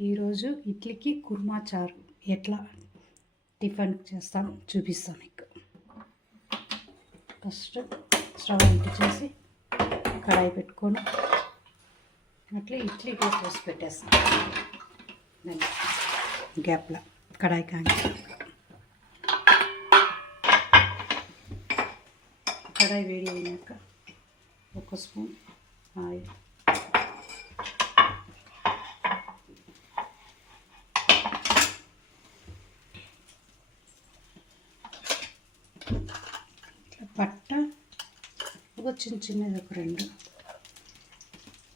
ఈరోజు ఇడ్లీకి కుర్మా చారు ఎట్లా టిఫిన్ చేస్తాను చూపిస్తాను మీకు. ఫస్ట్ స్టవ్ చేసి కడాయి పెట్టుకొని అట్లా ఇడ్లీ కూడా పోసి పెట్టేస్తాను. గ్యాప్లో కడాయి కానీ కడాయి వేడి అయినాక ఒక స్పూన్ ఆయిల్ ఇట్లా పట్ట ఒక చిన్న చిన్నది ఒక రెండు.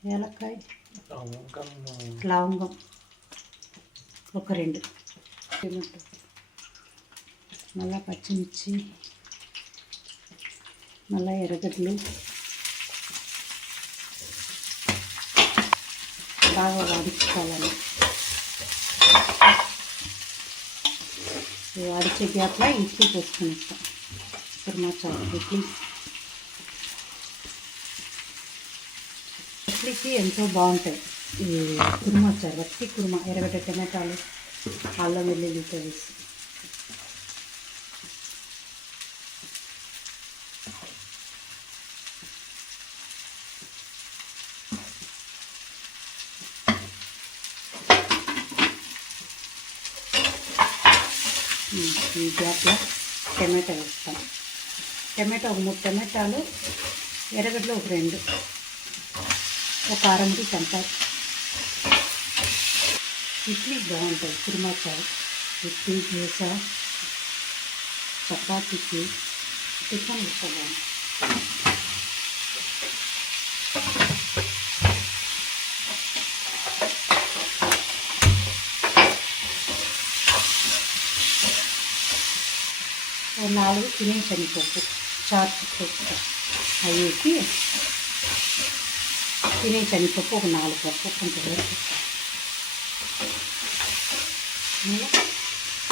ఏలకాయ లవంగం ఒక రెండు. టమాటో మళ్ళా పచ్చిమిర్చి మళ్ళా ఎర్రగడ్డలు బాగా వాడించుకోవాలి వాడిచే గ్యాప్లో ఇంట్లో పోసుకొని ఇప్పుడు మా చారు ఇడ్లీకి ఎంతో బాగుంటాయి. ఈ కుర్మా చారు వట్టి కుర్మా ఎర్రగడ్డ టమాటాలు అల్లం వెల్లుల్లితో వేసి ఈ గ్యాప్లో టమాటా వేస్తాం. టమాటా ఒక మూడు టమాటాలు ఎర్రగడ్డలు ఒక రెండు. ఒక కారంకి టెంకాయ ఇడ్లీ బాగుంటుంది కుర్మా చారు ఇడ్లీ దోశ చపాతీకి టిఫిన్ కూడా బాగుంటుంది ఓ నాలుగు తినే శనగపప్పు చారు పప్పు అవి వేసి తినే శనగపప్పు ఒక నాలుగు పప్పు కొంతవరకు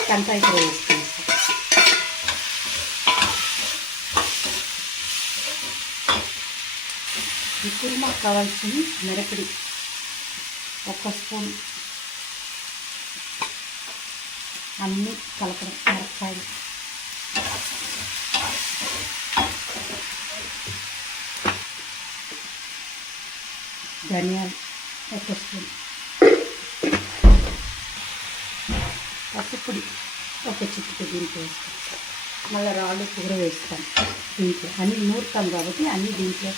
టెంకాయ కూర వేసుకుంటాం ఈ కుర్మాకు కావాల్సిన మిరపడి. ఒక స్పూన్ అన్నీ కలపడం మిరపకాయలు. ధనియాలు ఒక స్పూన్. పసుపుడి ఒక చిటిక దీంట్లో వేస్తాం మళ్ళీ రాళ్ళు కూర వేస్తాం దీంట్లో. అన్నీ నూరుతాం కాబట్టి అన్నీ దీంట్లో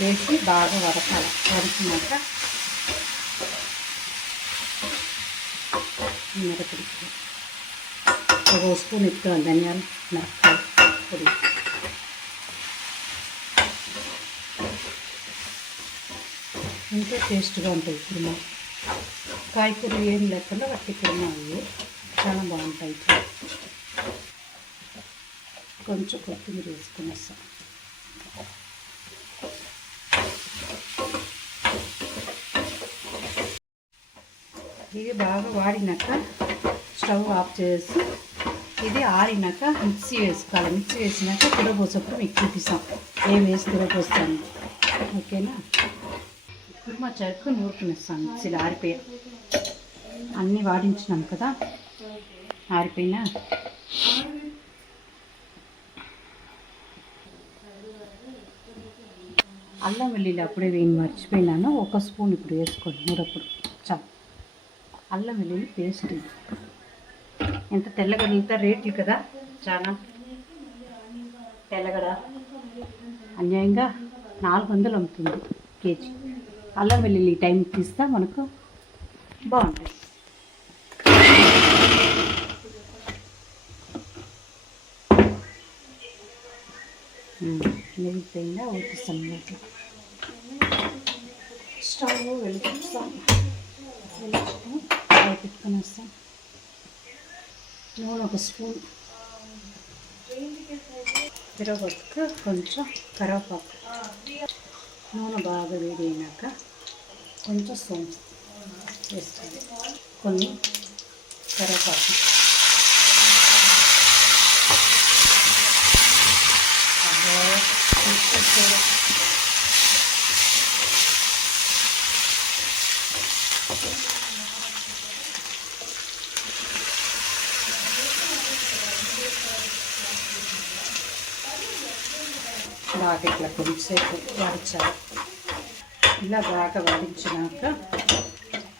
వేసి బాగా వడకాలి వరిచినాక మిరపడి ఒక స్పూన్ ఎక్కువ ధనియాలు మిరపకాయ పొడి. ఇంకా టేస్ట్గా ఉంటుంది కుర్మా కాయకూరలు ఏం లేకుండా వట్టి కుర్మా అవి చాలా బాగుంటాయి. కొంచెం కొత్తిమీర వేసుకుని వస్తాం. బాగా వాడినాక స్టవ్ ఆఫ్ చేసి ఇది ఆరినాక మిక్సీ వేసుకోవాలి. మిక్సీ వేసినాక తిరగపోసేప్పుడు మీకు చూపిస్తాం. ఏం వేసి తిరగపోస్తాను ఓకేనా? కుర్మా చెరుకు నూరుకునేస్తాను మిక్సీలో ఆరిపోయా. అన్నీ వాడించినాం కదా. ఆరిపోయినా. అల్లం వెల్లుల్లి అప్పుడే వేయి మర్చిపోయినాను. ఒక స్పూన్ ఇప్పుడు వేసుకోండి మూడప్పుడు చాలు అల్లం వెల్లుల్లి పేస్ట్ ఇది. ఎంత తెల్లగడలతో రేట్లు కదా. చాలా. తెల్లగడ అన్యాయంగా నాలుగు వందలు అమ్ముతుంది కేజీ. అల్లం వెల్లుల్లి టైం తీస్తా మనకు బాగుంటుంది. వెలిగిపోయిందా ఊపిస్తాం మీకు స్టవ్ వెలిగిస్తాం. వెలిగించుకొని పెట్టుకొని వస్తాం. నూనె ఒక స్పూన్. తిరగొట్టుకు కొంచెం కరివేపాకు. నూనె బాగా వేడైనాక కొంచెం సోంపు వేసుకోవాలి. కొన్ని కరివేపాకు. బాగా ఇట్లా కొంచెంసేపు వాడించాలి ఇలా బాగా వాడించినాక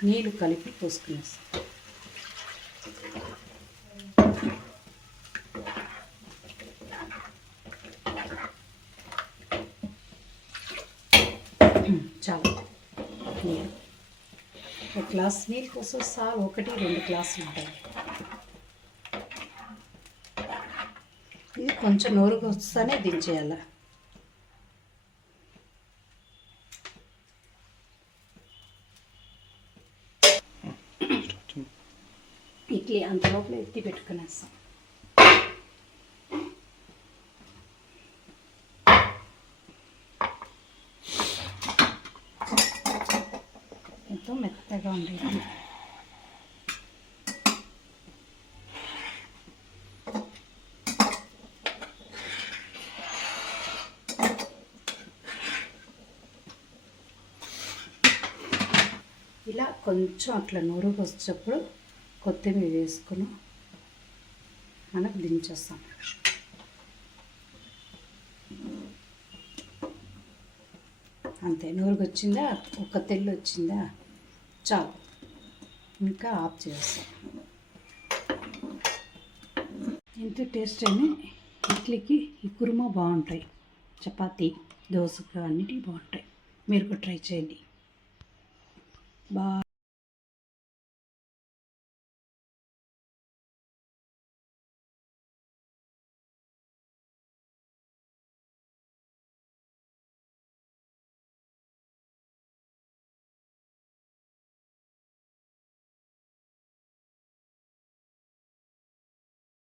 నీళ్ళు కలిపి పోసుకునేస్తాం చాలు. నీళ్ళు. ఒక గ్లాస్ నీళ్ళు కోసం సార్ ఒకటి రెండు గ్లాసులు ఉంటాయి. ఇది కొంచెం నోరుగా వస్తానే దించేయాలి. ఇడ్లీ అంత లోపల ఎత్తి పెట్టుకునేస్తాం. ఎంతో మెత్తగా ఉండేది ఇలా కొంచెం అట్లా నూరుకు వచ్చేటప్పుడు కొత్తిమీర వేసుకుని మనకు దించేస్తాం. అంతే. నూరుకు వచ్చిందా ఒక తెల్లు వచ్చిందా చాలు. ఇంకా ఆఫ్ చేస్తాం. ఎంత టేస్ట్ అయినా ఇడ్లీకి ఈ కుర్మా బాగుంటాయి. చపాతీ దోశకు అన్నిటికీ బాగుంటాయి. మీరు కూడా ట్రై చేయండి. బా